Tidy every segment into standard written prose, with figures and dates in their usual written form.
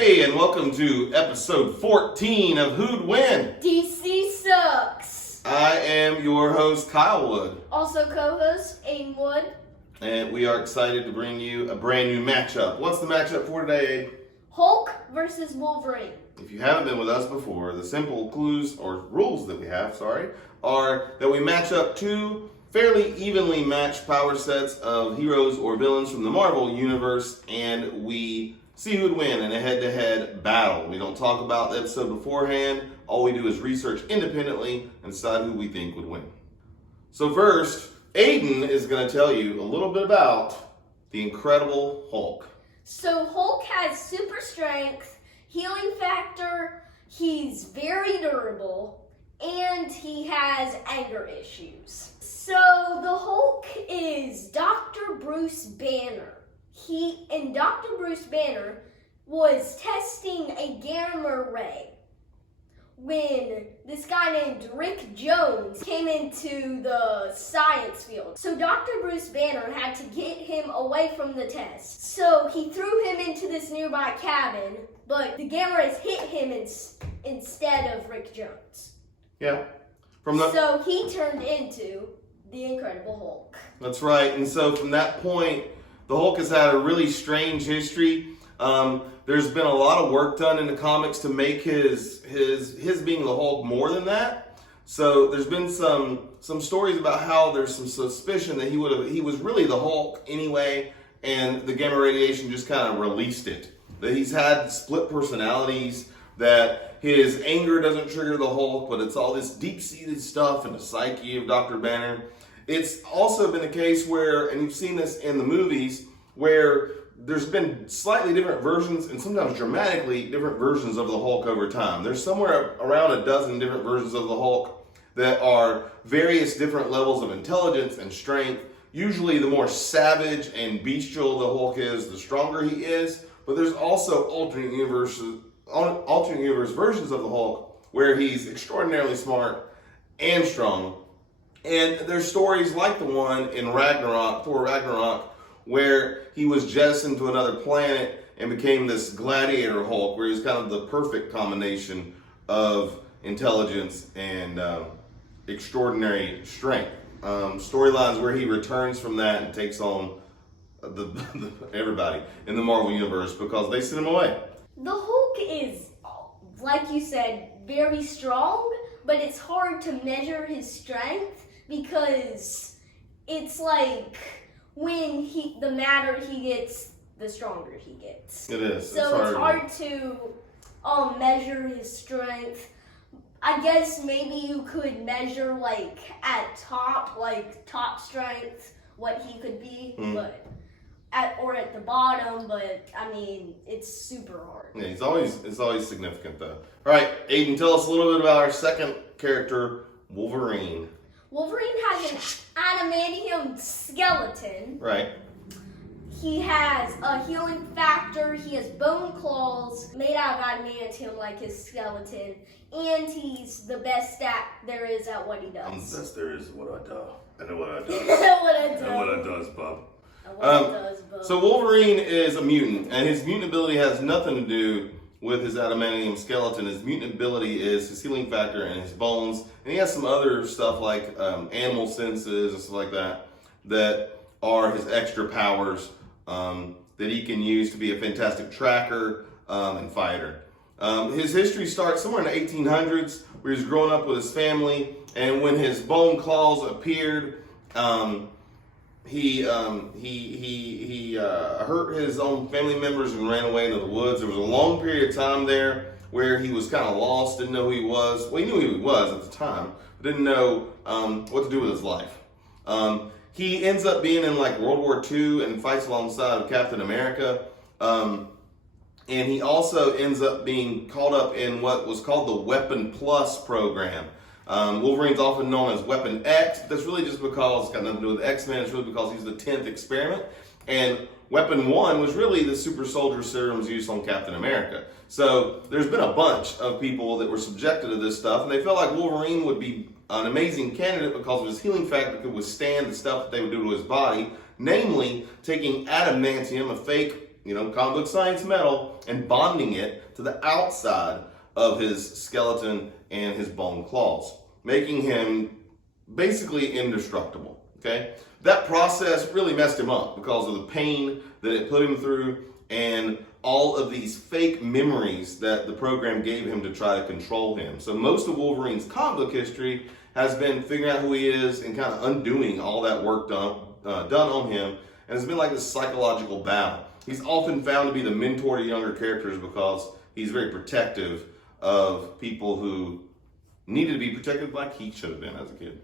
Hey, and welcome to episode 14 of Who'd Win? DC Sucks. I am your host, Kyle Wood. Also co-host, Aidan Wood. And we are excited to bring you a brand new matchup. What's the matchup for today, Aid? Hulk versus Wolverine. If you haven't been with us before, the simple clues or rules that we have, are that we match up two fairly evenly matched power sets of heroes or villains from the Marvel universe, and we see who'd win in a head-to-head battle. We don't talk about the episode beforehand. All we do is research independently and decide who we think would win. So first, Aidan is going to tell you a little bit about the Incredible Hulk. So Hulk has super strength, healing factor, he's very durable, and he has anger issues. So the Hulk is Dr. Bruce Banner. Dr. Bruce Banner was testing a gamma ray when this guy named Rick Jones came into the science field. So Dr. Bruce Banner had to get him away from the test. So he threw him into this nearby cabin, but the gamma rays hit him instead of Rick Jones. Yeah. So he turned into the Incredible Hulk. That's right. And so from that point, the Hulk has had a really strange history. There's been a lot of work done in the comics to make his being the Hulk more than that. So there's been some stories about how there's some suspicion that he was really the Hulk anyway, and the gamma radiation just kind of released it. That he's had split personalities, that his anger doesn't trigger the Hulk, but it's all this deep-seated stuff in the psyche of Dr. Banner. It's also been the case where, and you've seen this in the movies, where there's been slightly different versions and sometimes dramatically different versions of the Hulk over time. There's somewhere around a dozen different versions of the Hulk that are various different levels of intelligence and strength. Usually the more savage and bestial the Hulk is, the stronger he is. But there's also alternate universe versions of the Hulk where he's extraordinarily smart and strong. And there's stories like the one in Thor Ragnarok, where he was jettisoned to another planet and became this gladiator Hulk, where he's kind of the perfect combination of intelligence and extraordinary strength. Storylines where he returns from that and takes on everybody in the Marvel universe because they sent him away. The Hulk is, like you said, very strong, but it's hard to measure his strength because it's like when the madder he gets, the stronger he gets. It is. So it's hard to measure his strength. I guess maybe you could measure at top strength what he could be, but at the bottom. But I mean, it's super hard. Yeah, it's always significant though. All right, Aidan, tell us a little bit about our second character, Wolverine. Wolverine has an adamantium skeleton. Right. He has a healing factor. He has bone claws made out of adamantium like his skeleton. And he's the best there is at what he does. I'm the best there is at what I do. I know what I do. And what I does, Bob. Bob. So Wolverine is a mutant, and his mutant ability has nothing to do with his adamantium skeleton. His mutant ability is his healing factor and his bones. And he has some other stuff like animal senses and stuff like that are his extra powers that he can use to be a fantastic tracker and fighter. His history starts somewhere in the 1800s where he's growing up with his family, and when his bone claws appeared, he hurt his own family members and ran away into the woods. There was a long period of time there where he was kind of lost, didn't know who he was. Well, he knew who he was at the time, but didn't know what to do with his life. He ends up being in World War II and fights alongside of Captain America. And he also ends up being caught up in what was called the Weapon Plus program. Wolverine's often known as Weapon X, but that's really just because it's got nothing to do with X-Men. It's really because he's the 10th experiment. And Weapon 1 was really the super soldier serums used on Captain America. So there's been a bunch of people that were subjected to this stuff, and they felt like Wolverine would be an amazing candidate because of his healing factor could withstand the stuff that they would do to his body, namely taking adamantium, a fake comic book science metal and bonding it to the outside of his skeleton and his bone claws, making him basically indestructible, okay? That process really messed him up because of the pain that it put him through and all of these fake memories that the program gave him to try to control him. So most of Wolverine's comic book history has been figuring out who he is and kind of undoing all that work done on him, and it's been like this psychological battle. He's often found to be the mentor to younger characters because he's very protective of people who needed to be protected like he should have been as a kid.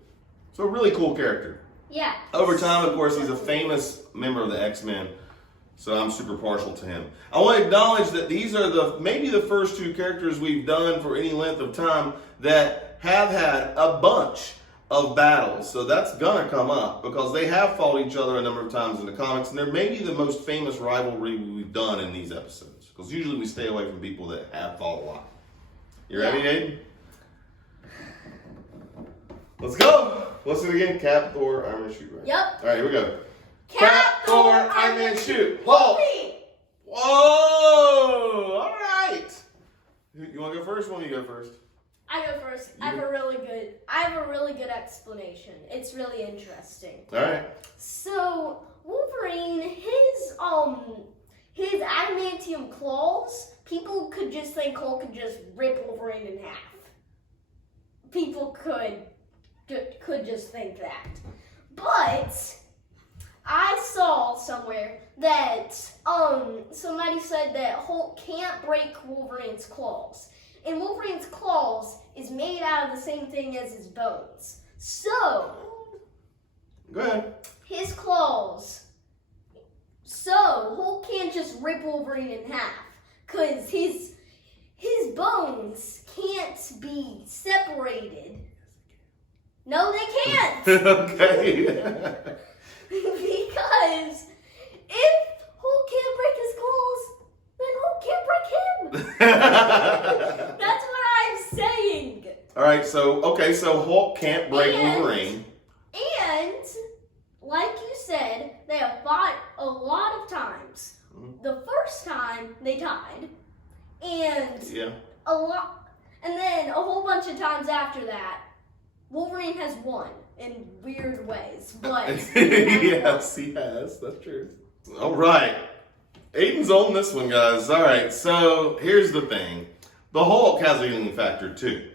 So a really cool character. Yeah. Over time, of course, he's a famous member of the X-Men, so I'm super partial to him. I want to acknowledge that these are maybe the first two characters we've done for any length of time that have had a bunch of battles. So that's gonna come up because they have fought each other a number of times in the comics, and they're maybe the most famous rivalry we've done in these episodes. Because usually we stay away from people that have fought a lot. You ready, Aidan? Let's go. What's it again? Cap, Thor, Iron Man, shoot, right? Yep. All right, here we go. Cap, Thor, Iron Man, shoot. Hulk. Whoa! All right. You want to go first? Or want me to go first? I go first. I have a really good explanation. It's really interesting. All right. So Wolverine, his adamantium claws, people could just think Hulk could just rip Wolverine in half. People could just think that. But I saw somewhere that somebody said that Hulk can't break Wolverine's claws. And Wolverine's claws is made out of the same thing as his bones. So Go ahead. his claws. So Hulk can't just rip Wolverine in half. Cause his bones can't be separated. No, they can't. Okay. Because if Hulk can't break his claws, then Hulk can't break him. That's what I'm saying. All right, so Hulk can't break Wolverine. And like you said, they have fought a lot of times. The first time they tied, and then a whole bunch of times after that, Wolverine has won in weird ways. But yes, he has. That's true. All right. Aidan's on this one, guys. All right, so here's the thing. The Hulk has a healing factor, too.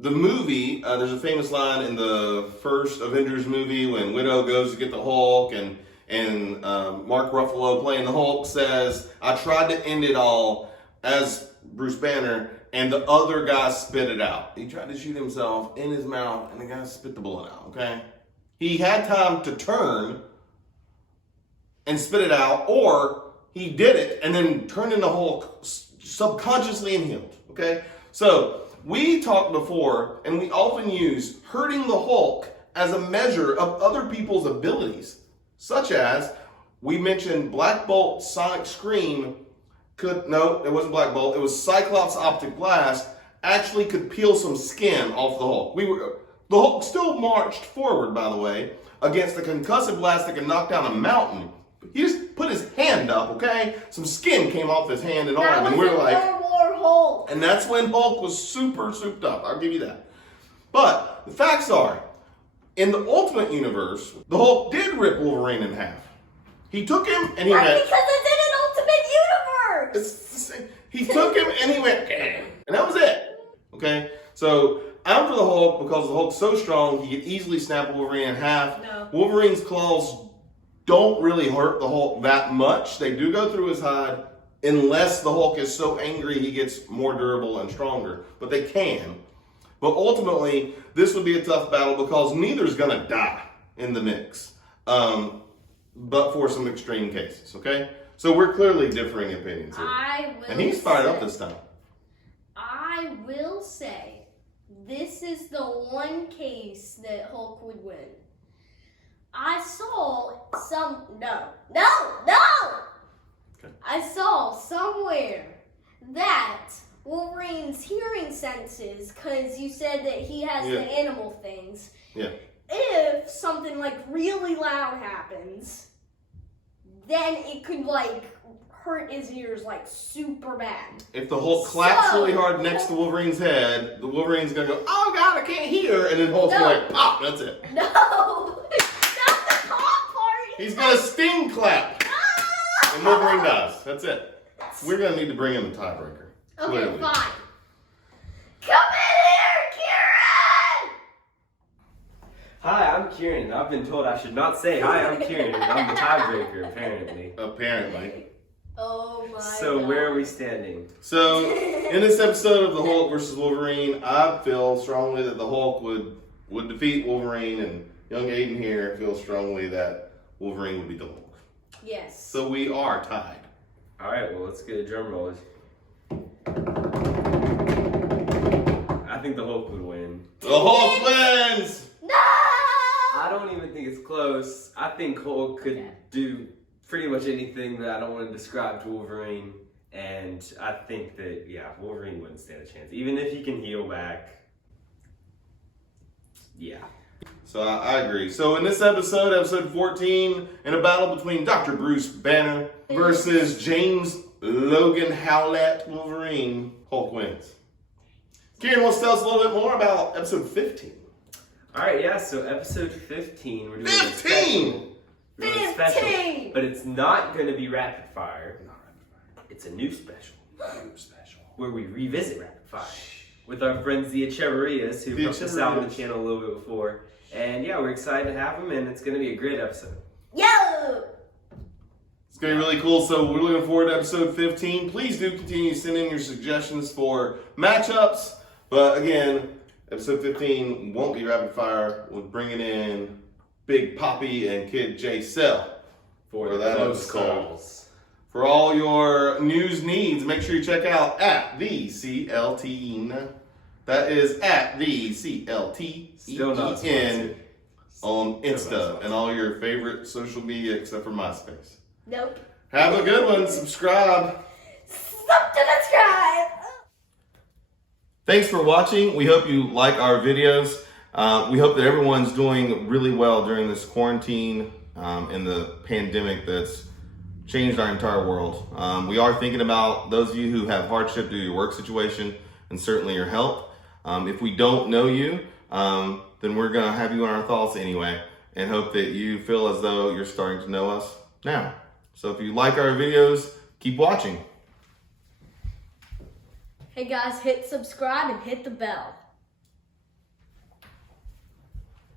The movie, there's a famous line in the first Avengers movie when Widow goes to get the Hulk and Mark Ruffalo playing the Hulk says, I tried to end it all as Bruce Banner, and the other guy spit it out. He tried to shoot himself in his mouth, and the guy spit the bullet out, okay? He had time to turn and spit it out, or he did it and then turned into Hulk subconsciously and healed, okay? So we talked before, and we often use hurting the Hulk as a measure of other people's abilities, such as we mentioned Black Bolt Sonic Scream no, it wasn't Black Bolt, it was Cyclops Optic Blast, actually could peel some skin off the Hulk. The Hulk still marched forward, by the way, against a concussive blast that could knock down a mountain. He just put his hand up, okay? Some skin came off his hand and arm, and we're like, more Hulk. and that's when Hulk was super souped up. I'll give you that. But the facts are, in the Ultimate Universe, the Hulk did rip Wolverine in half. He took him and he went. Because it's in an Ultimate Universe. It's the same. He took him and he went, and that was it. Okay, so I'm for the Hulk because the Hulk's so strong he could easily snap Wolverine in half. No. Wolverine's claws don't really hurt the Hulk that much. They do go through his hide unless the Hulk is so angry he gets more durable and stronger. But they can. But ultimately, this would be a tough battle because neither's going to die in the mix. But for some extreme cases, okay? So we're clearly differing opinions here. And he's fired up this time. I will say, this is the one case that Hulk would win. I saw Okay. I saw somewhere that Wolverine's hearing senses, because you said that he has the animal things. Yeah. If something like really loud happens, then it could like hurt his ears like super bad. If the Hulk claps really hard next to Wolverine's head, the Wolverine's gonna go, "Oh God, I can't hear," and then Hulk's gonna like pop. That's it. No, not the pop part. He's gonna sting clap, and Wolverine does. That's it. We're gonna need to bring in the tiebreaker. Okay, Clearly. fine. Come in here, Kieran! Hi, I'm Kieran. I've been told I should not say hi, I'm Kieran. I'm the tiebreaker, apparently. Apparently. Oh my So God. where are we standing? So, in this episode of the Hulk versus Wolverine, I feel strongly that the Hulk would defeat Wolverine, and young Aidan here feels strongly that Wolverine would beat the Hulk. Yes. So we are tied. All right, well, let's get a drum roll. I think the Hulk would win. The Hulk wins! No! I don't even think it's close. I think Hulk could do pretty much anything that I don't want to describe to Wolverine. And I think that, yeah, Wolverine wouldn't stand a chance. Even if he can heal back. Yeah. So I agree. So in this episode 14, in a battle between Dr. Bruce Banner versus James Logan Howlett Wolverine, Hulk wins. Kieran wants to tell us a little bit more about episode 15. All right, yeah, so episode 15, we're doing 15! a special. We're doing a special, 15! but it's not going to be rapid fire. It's a new special. Where we revisit rapid fire with our friends the Echeverias, who helped us out on the channel a little bit before. And yeah, we're excited to have them, and it's going to be a great episode. Yo! It's going to be really cool. So we're looking forward to episode 15. Please do continue to send in your suggestions for matchups. But again, episode 15 won't be rapid fire. We're bringing in Big Poppy and Kid J Cell For that those episode. calls. For all your news needs, make sure you check out at the CLTEN. That is at the CLTEN Still not sponsored. on Insta and all your favorite social media except for MySpace. Nope. Have a good one. Subscribe. Subscribe! Thanks for watching. We hope you like our videos. We hope that everyone's doing really well during this quarantine and the pandemic that's changed our entire world. We are thinking about those of you who have hardship due to your work situation and certainly your health. If we don't know you, then we're going to have you in our thoughts anyway and hope that you feel as though you're starting to know us now. So if you like our videos, keep watching. Hey guys, hit subscribe and hit the bell.